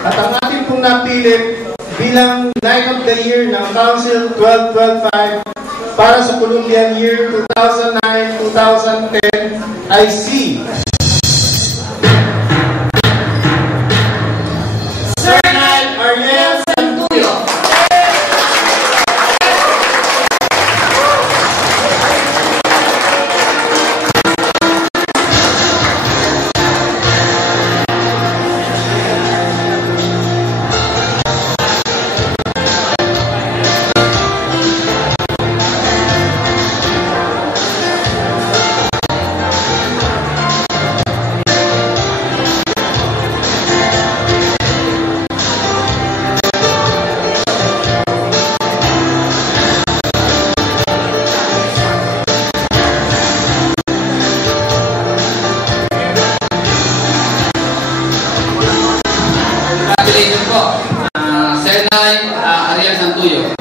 At ang ating pong napili bilang Knight of the Year ng Council 12-12-5 para sa Columbian Year 2009-2010 ay si Sir Knight Ariel Santuyo. Ariel Santuyo.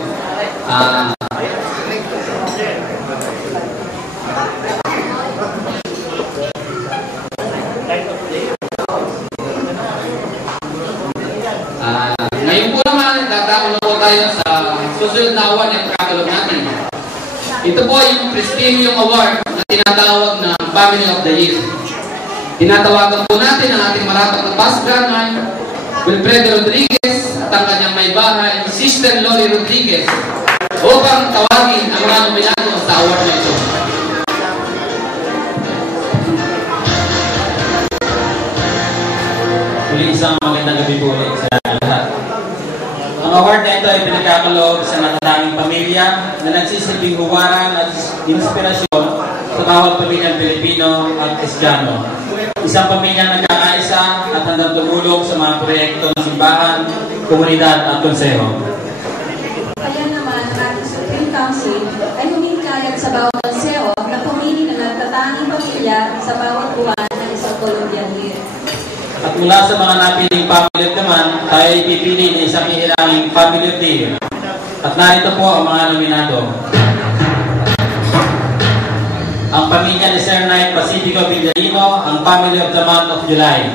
Ngayon po naman, dadako na po tayo sa susunod na award na pagkakalog natin. Ito po yung Prestigium Award na tinatawag na Family of the Year. Tinatawagan po natin ang ating marapat na past grandma, Wilfredo Rodriguez, at ang kanyang may bahay, Sister Lori Rodriguez, upang tawagin ang mga nominado sa award na ito. Muli isang magandang gabi po ulit sa lahat. Ang award na ito ay pinagkakaloob sa natatanging pamilya na nagsisilbing huwaran at inspirasyon sa bawat pamilyang Pilipino at Kristiyano. Isang pamilyang nagkakaisa at handang tumulong sa mga proyekto ng simbahan, komunidad at konseho. Kaya naman, ang ating Supreme Council ay humingkayat sa bawat konseho na pumili ng nagtatanging pamilya sa bawat buwan ng isang Columbian Year. At mula sa mga napiling family naman, tayo ay pipili ng isang ihiranging Family of the Year. At narito po ang mga nominado. Ang pamilya ni Sir Knight Pacifico Villarino, ang Family of the Month of July.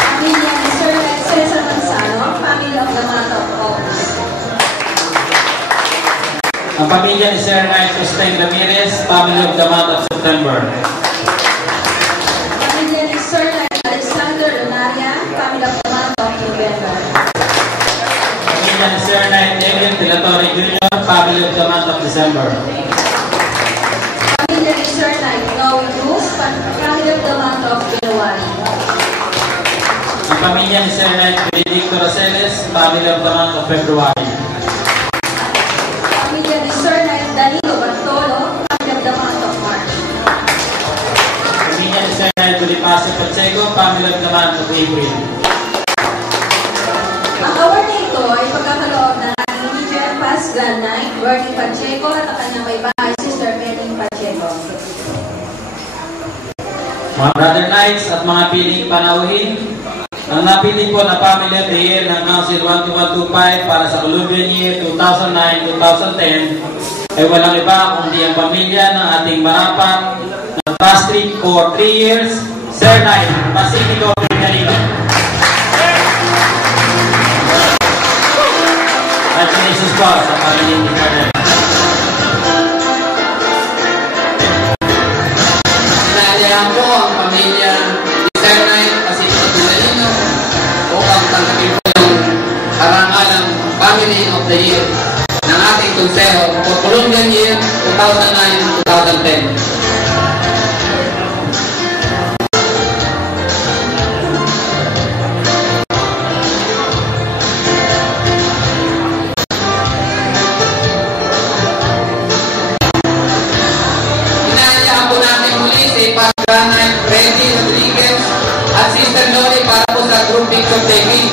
Pamilya ni Sir Knight Cesar Manzano, Family of the Month of August. Ang pamilya ni Sir Knight Susteng Ramirez, Family of the Month of September. Pamilya ni Sir Knight Alexander Lunaria, Family of the Month of November. Pamilya ni Sir Knight Emil Tilatore Jr., Family of the Month of December. Pamilya ni Sir Knight Noe Cruz, Family of the Month of January. Ang pamilya ni Sir Knight Benedicto Roseles, Family of the Month of February. Pamilya ni Sir Knight Danilo Bartolo, Family of the Month of March. Pamilya ni Sir Knight Bonifacio Pacheco, Family of the Month of April. Ang award na ito ay pagkakaloob ng ating immediate past Grand Knight, Bernie Pacheco at ang kanyang may bahay, Sister Penny Pacheco. Mga Brother Knights at mga piling panauhin, ang napili po na Family of the Year ng Council 12125 para sa Columbian Year 2009-2010 ay walang iba kundi ang pamilya ng ating marapat na past trip for 3 years, Sir Knight Pacifico Villarino. Congratulations po sa pamilya ni Brother. Sinayaan po ang pamilya ni Sir Knight Pacifico Villarino upang tanggapin po yung karangalang Family of the Year ng ating konseho for Columbian Year 2009-2010. Pagranay, Freddy Rodriguez at Sister Lori para po sa group picture taking.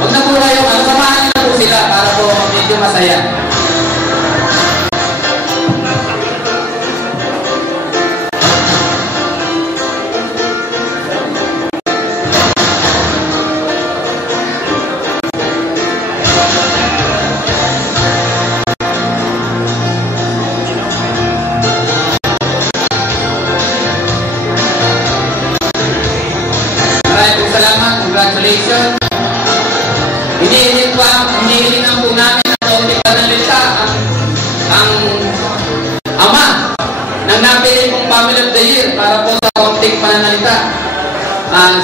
Huwag na po kayo, samahan niyo na po sila para po medyo masaya. Salamat, congratulations. appreciation. Hinihilingan po namin ang kaunting panalita ang ama ng napili pong Family of the Year para po sa kaunting pananalita.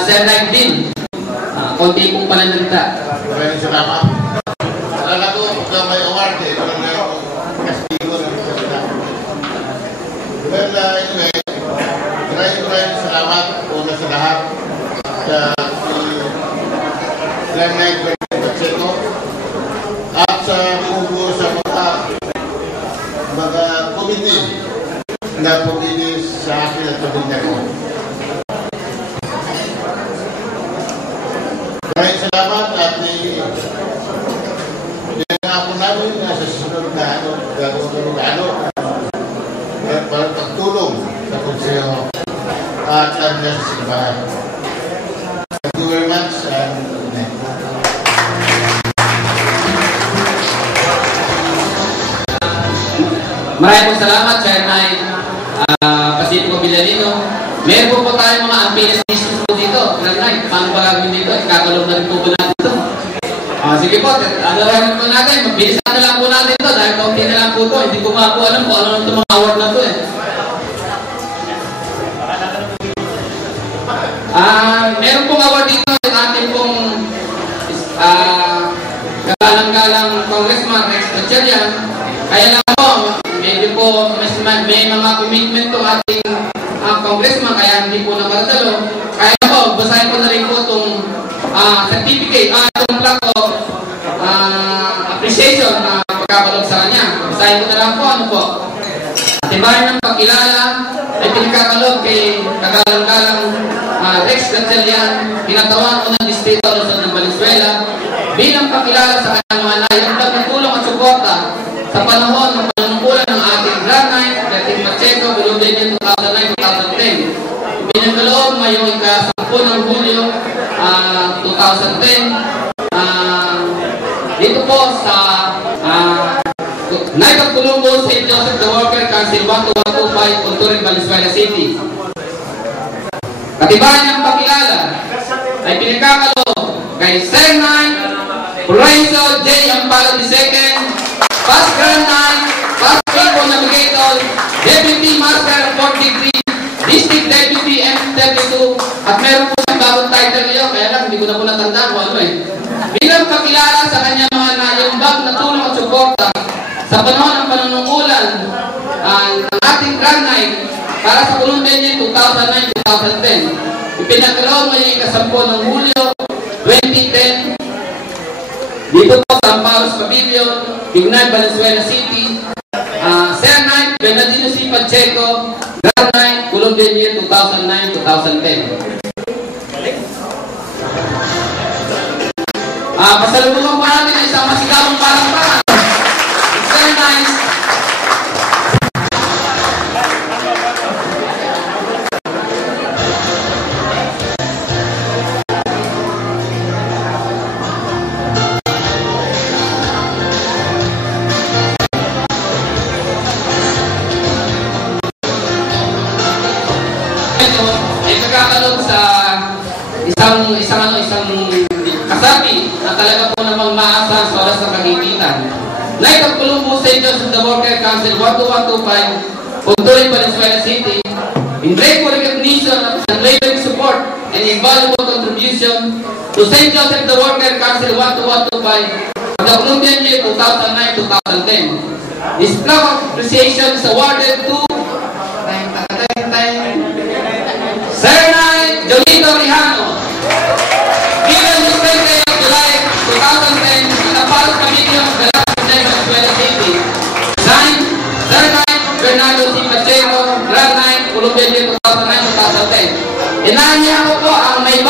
Sir Knight din. Kaunting pong pananalita. Maraming salamat. Alala ko, kung may award eh, parang meron kastigo ng kasalan. Well, anyway, maraming salamat una sa lahat sa si Glenn Knight Pacheco at sa bugo sa mga committee na pumili sa akin at pamilya ko. Maraming salamat at ako namin na sa susunod na para pagtulong sa konseho at ang nasa simbahan. Thank you very much and good night. Maraming salamat, Sir Knight Pacifico Villarino. Meron po tayong mga unfinished issues po dito. Sir Knight, paano ba gagawin dito? Ikakalog na rin po natin ito. Sige po, alawain po natin. Magbilisan na lang po natin ito dahil kaunti na lang po ito. Hindi ko nga po alam kung ano itong mga award na ito eh. Meron pong award dito sa ating pong galang-galang Congressman Rex Gatchalian. Kaya lang po, medyo po may mga commitment to ating Congressman kaya hindi po nakadalo. Kaya po, basahin ko na rin po itong certificate, itong plaque of appreciation na pagkakalog sa kanya. Basahin ko na lang po, ano po. Tibayan ng pagkilala ay pinagkakalog kay kagalang-galang Rex Gatchalian, kinatawan ko ng Distrito Luzon ng Valenzuela bilang pakilala sa kanyang mga nayang tulong at suporta sa panahon ng panunungkulan ng ating Grand Knight, Pacifico Pacheco, Bulubin 2009-2010. Pinagkaloob ngayong ika-10 ng Hulyo 2010 dito po sa Knight of Colombo, St. Joseph the Worker, Council 12125, Punturin, Valenzuela City. Katibayan ng pakilala ay pinagkakaloob kay Sir Knight Lorenzo J. Ampalo II, Past Grand Knight, Past People Navigator, Deputy Master of 4th Degree, District Deputy M32, at meron po siyang bagong title ngayon, kaya lang hindi ko na po natandaan kung ano eh. Bilang pakilala sa kanyang mga nayambag na tulong at suporta sa panahon ng panunungkulan ng ating Grand Knight para sa Columbian Year 2009-2010. Ipinagkaloob ngayon ika-10 ng Hulyo 2010 dito po sa Amparos Pavilion, Tignan, Valenzuela City. Sir Knight Bernardino C. Pacheco, Grand Knight, Columbian Year 2009-2010. Pasalubungan po natin ang isang masigabong palakpakan. Sir Knight. Ay kakakalog sa isang kasapi na talaga po namang maasa sa oras ng kagipitan. Knight of Colombo, St. Joseph the Worker, Council 12125, Punturin, Valenzuela City, in grateful recognition of unwavering support and invaluable contribution to St. Joseph the Worker, Council 12125, for the Columbian Year 2009-2010. This plaque of appreciation is awarded to Sir Knight Jolito Rijano, given the 20th of July 2010 in the Amparos Pavilion of Valenzuela City. Signed, Sir Knight Bernardo C. Pacheco, Grand Knight, Columbian Year 2009-2010. Inaanya ko po ang may